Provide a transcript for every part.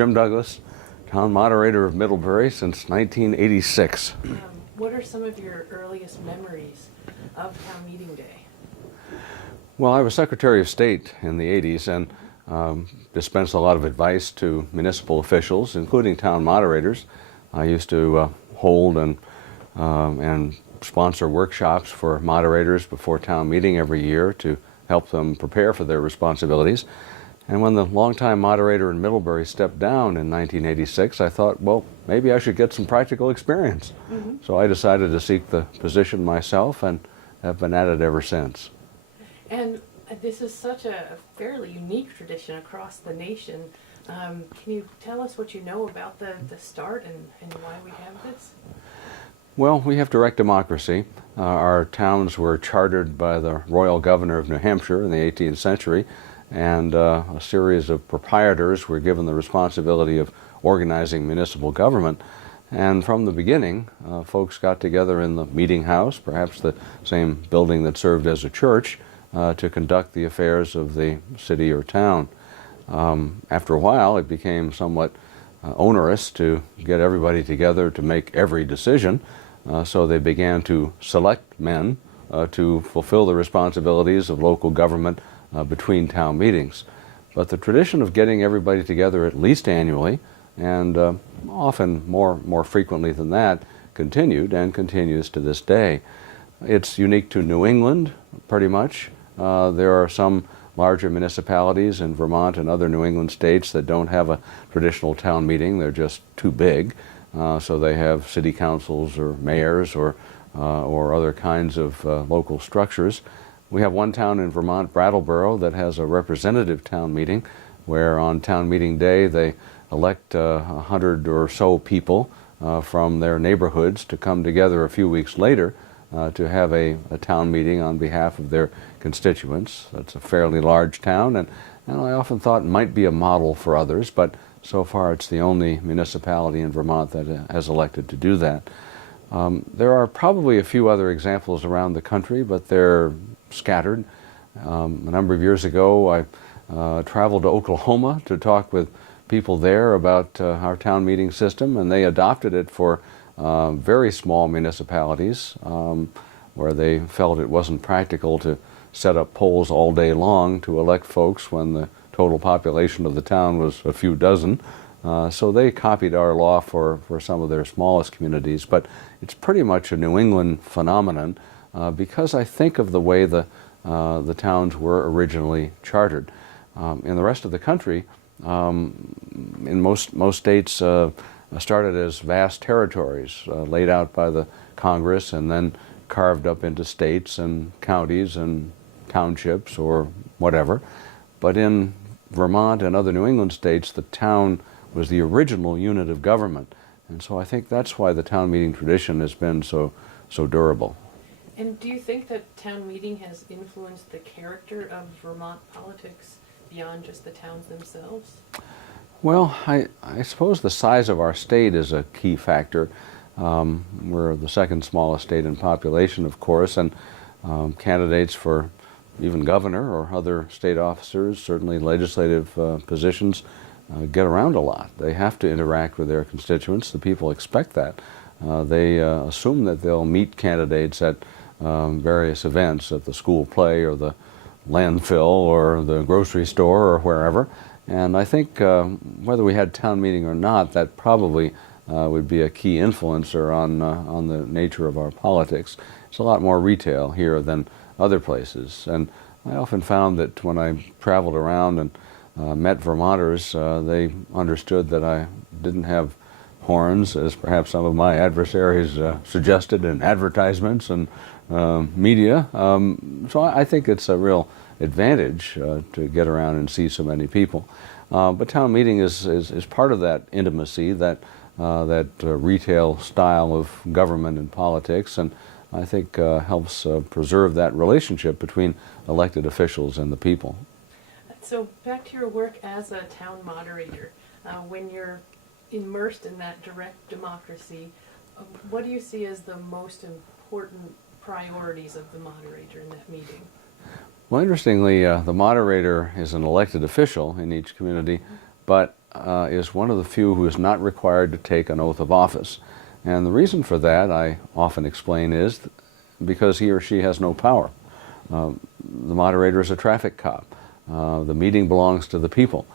Jim Douglas, Town Moderator of Middlebury since 1986. What are some of your earliest memories of town meeting day? Well, I was Secretary of State in the 80s and dispensed a lot of advice to municipal officials, including town moderators. I used to hold and sponsor workshops for moderators before town meeting every year to help them prepare for their responsibilities. And when the longtime moderator in Middlebury stepped down in 1986, I thought, well, maybe I should get some practical experience. So I decided to seek the position myself and have been at it ever since. And this is such a fairly unique tradition across the nation. Can you tell us what you know about the start and why we have this? Well, we have direct democracy. Our towns were chartered by the royal governor of New Hampshire in the 18th century, and a series of proprietors were given the responsibility of organizing municipal government. And from the beginning, folks got together in the meeting house, perhaps the same building that served as a church, to conduct the affairs of the city or town. After a while, it became somewhat onerous to get everybody together to make every decision, so they began to select men to fulfill the responsibilities of local government between town meetings. But the tradition of getting everybody together at least annually, and often more frequently than that, continued and continues to this day. It's unique to New England, pretty much. There are some larger municipalities in Vermont and other New England states that don't have a traditional town meeting. They're just too big. So they have city councils or mayors or other kinds of local structures. We have one town in Vermont, Brattleboro, that has a representative town meeting where on town meeting day they elect 100 or so people from their neighborhoods to come together a few weeks later to have a town meeting on behalf of their constituents. That's a fairly large town, and I often thought it might be a model for others, but so far it's the only municipality in Vermont that has elected to do that. There are probably a few other examples around the country, but they're scattered. A number of years ago, I traveled to Oklahoma to talk with people there about our town meeting system, and they adopted it for very small municipalities where they felt it wasn't practical to set up polls all day long to elect folks when the total population of the town was a few dozen. So they copied our law for some of their smallest communities, but it's pretty much a New England phenomenon because I think of the way the towns were originally chartered. In the rest of the country, in most states, started as vast territories laid out by the Congress and then carved up into states and counties and townships or whatever. But in Vermont and other New England states, the town was the original unit of government. And so I think that's why the town meeting tradition has been so durable. And do you think that town meeting has influenced the character of Vermont politics beyond just the towns themselves? Well, I suppose the size of our state is a key factor. We're the second smallest state in population, of course, and candidates for even governor or other state officers, certainly legislative positions, get around a lot. They have to interact with their constituents. The people expect that. They assume that they'll meet candidates at various events, at the school play or the landfill or the grocery store or wherever. And I think whether we had town meeting or not, that probably would be a key influencer on the nature of our politics. It's a lot more retail here than other places. And I often found that when I traveled around and met Vermonters, they understood that I didn't have horns, as perhaps some of my adversaries suggested in advertisements and media. So I think it's a real advantage to get around and see so many people. But town meeting is part of that intimacy, that retail style of government and politics, and I think helps preserve that relationship between elected officials and the people. So back to your work as a town moderator, when you're immersed in that direct democracy, what do you see as the most important priorities of the moderator in that meeting? Well, interestingly, the moderator is an elected official in each community, but is one of the few who is not required to take an oath of office. And the reason for that, I often explain, is because he or she has no power. The moderator is a traffic cop. The meeting belongs to the people.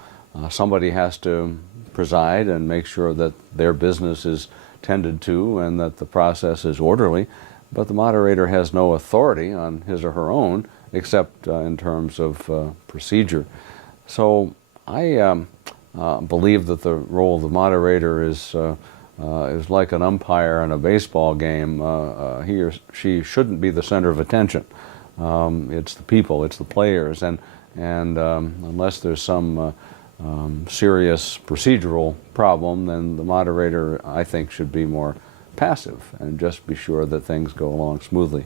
Somebody has to preside and make sure that their business is tended to and that the process is orderly, but the moderator has no authority on his or her own except in terms of procedure. So I believe that the role of the moderator is like an umpire in a baseball game. He or she shouldn't be the center of attention. It's the people, it's the players, and unless there's some serious procedural problem, then the moderator, I think, should be more passive and just be sure that things go along smoothly.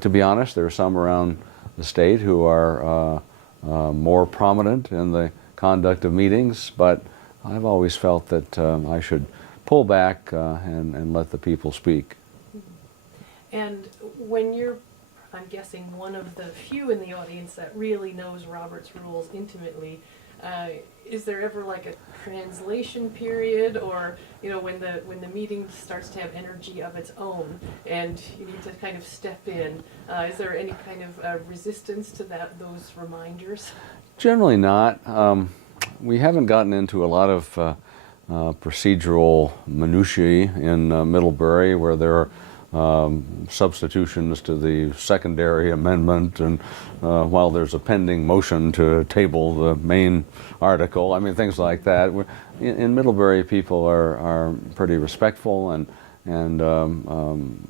To be honest, there are some around the state who are more prominent in the conduct of meetings, but I've always felt that I should pull back and let the people speak. And when you're, I'm guessing, one of the few in the audience that really knows Robert's rules intimately, is there ever like a translation period, or when the meeting starts to have energy of its own and you need to kind of step in? Is there any kind of resistance to those reminders? Generally not. We haven't gotten into a lot of procedural minutiae in Middlebury, where there are substitutions to the secondary amendment, and while there's a pending motion to table the main article, I mean, things like that. In Middlebury, people are pretty respectful and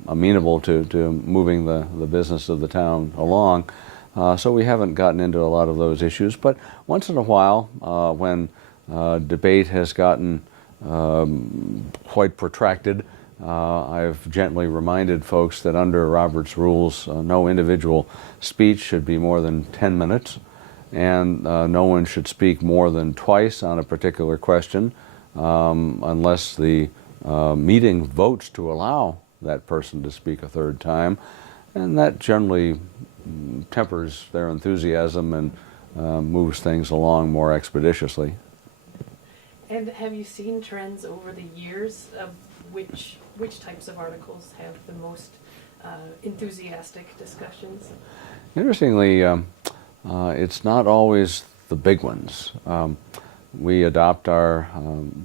amenable to moving the business of the town along. So we haven't gotten into a lot of those issues, but once in a while, when debate has gotten quite protracted, I've gently reminded folks that under Robert's rules, no individual speech should be more than 10 minutes, and no one should speak more than twice on a particular question unless the meeting votes to allow that person to speak a third time, and that generally tempers their enthusiasm and moves things along more expeditiously. And have you seen trends over the years of which types of articles have the most enthusiastic discussions? Interestingly, it's not always the big ones. We adopt our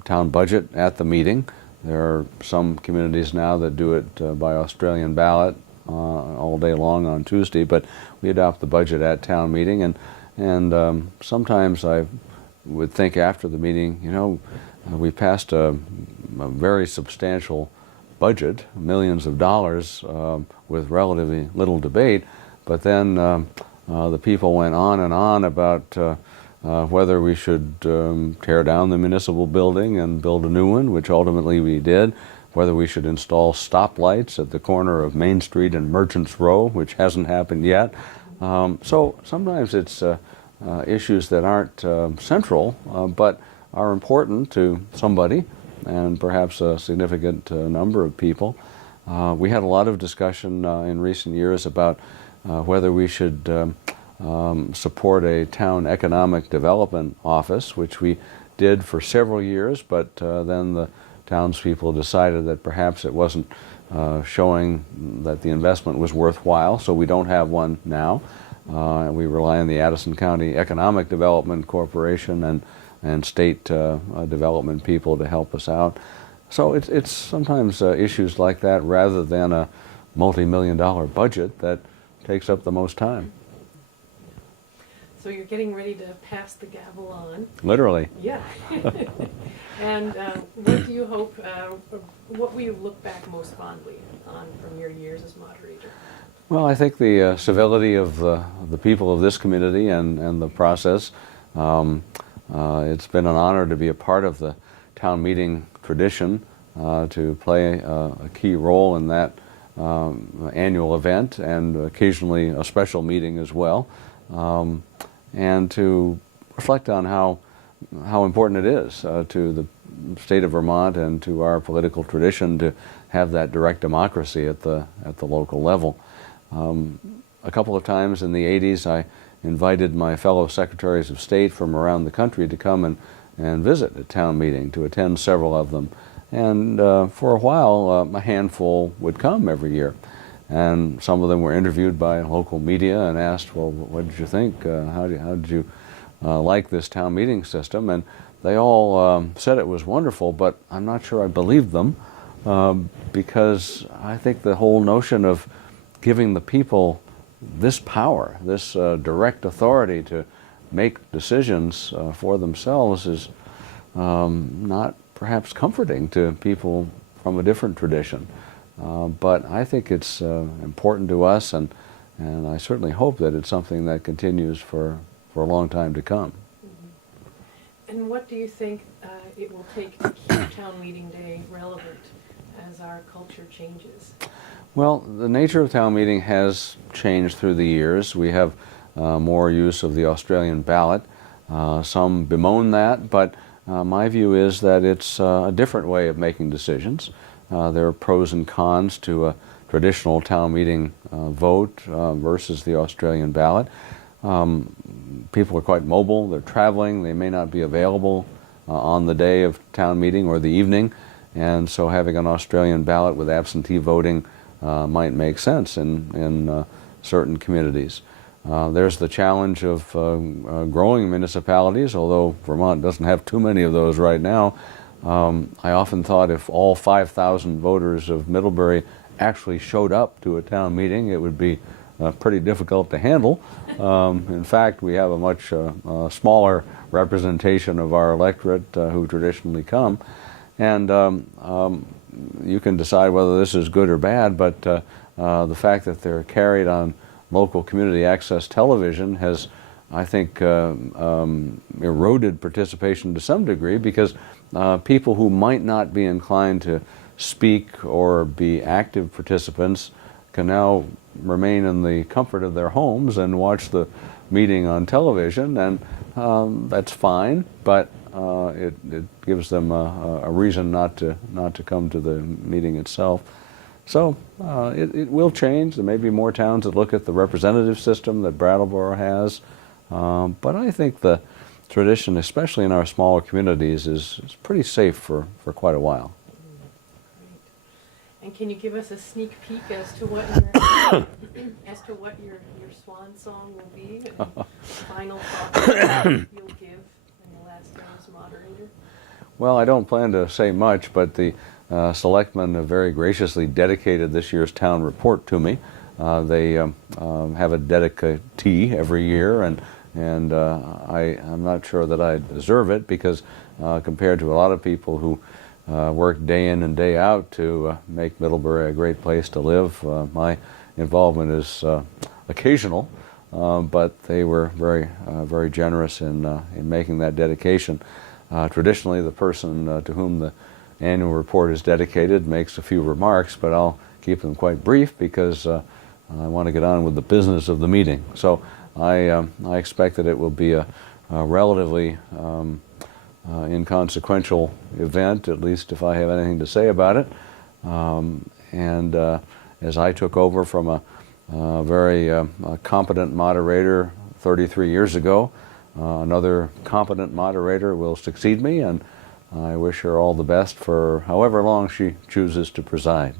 town budget at the meeting. There are some communities now that do it by Australian ballot all day long on Tuesday, but we adopt the budget at town meeting, and sometimes I would think after the meeting, we passed a very substantial budget, millions of dollars, with relatively little debate, but then the people went on and on about whether we should tear down the municipal building and build a new one, which ultimately we did, whether we should install stoplights at the corner of Main Street and Merchants Row, which hasn't happened yet. So sometimes it's issues that aren't central, but are important to somebody, and perhaps a significant number of people. We had a lot of discussion in recent years about whether we should support a town economic development office, which we did for several years, but then the townspeople decided that perhaps it wasn't showing that the investment was worthwhile, so we don't have one now. We rely on the Addison County Economic Development Corporation and state development people to help us out. So it's sometimes issues like that rather than a multi-million-dollar budget that takes up the most time. So you're getting ready to pass the gavel on. Literally. Yeah. And what do you hope, what will you look back most fondly on from your years as moderator? Well, I think the civility of the people of this community and the process. It's been an honor to be a part of the town meeting tradition, to play a key role in that annual event and occasionally a special meeting as well, and to reflect on how important it is to the state of Vermont and to our political tradition to have that direct democracy at the local level. A couple of times in the 80s, I invited my fellow secretaries of state from around the country to come and visit a town meeting, to attend several of them. And for a while, a handful would come every year. And some of them were interviewed by local media and asked, well, what did you think? How did you like this town meeting system? And they all said it was wonderful, but I'm not sure I believed them, because I think the whole notion of giving the people this power, this direct authority to make decisions for themselves is not perhaps comforting to people from a different tradition. But I think it's important to us, and I certainly hope that it's something that continues for a long time to come. And what do you think it will take to keep town meeting day relevant as our culture changes? Well, the nature of town meeting has changed through the years. We have more use of the Australian ballot. Some bemoan that, but my view is that it's a different way of making decisions. There are pros and cons to a traditional town meeting vote versus the Australian ballot. People are quite mobile, they're traveling, they may not be available on the day of town meeting or the evening, and so having an Australian ballot with absentee voting might make sense in certain communities. There's the challenge of growing municipalities, although Vermont doesn't have too many of those right now. I often thought if all 5,000 voters of Middlebury actually showed up to a town meeting, it would be pretty difficult to handle. In fact, we have a much smaller representation of our electorate who traditionally come. And you can decide whether this is good or bad, but the fact that they're carried on local community access television has, I think, eroded participation to some degree, because people who might not be inclined to speak or be active participants can now remain in the comfort of their homes and watch the meeting on television, and that's fine, but it gives them a reason not to come to the meeting itself. So it will change. There may be more towns that look at the representative system that Brattleboro has, but I think the tradition, especially in our smaller communities, is pretty safe for quite a while. And can you give us a sneak peek as to what your swan song will be, and final thoughts you'll give in the last day as moderator? Well, I don't plan to say much, but the selectmen have very graciously dedicated this year's town report to me. They have a dedicatee every year, and I'm not sure that I deserve it, because compared to a lot of people who work day in and day out to make Middlebury a great place to live, my involvement is occasional, but they were very generous in making that dedication. Traditionally, the person to whom the annual report is dedicated makes a few remarks, but I'll keep them quite brief, because I want to get on with the business of the meeting. So I expect that it will be a relatively inconsequential event, at least if I have anything to say about it. And as I took over from a very competent moderator 33 years ago, another competent moderator will succeed me, and I wish her all the best for however long she chooses to preside.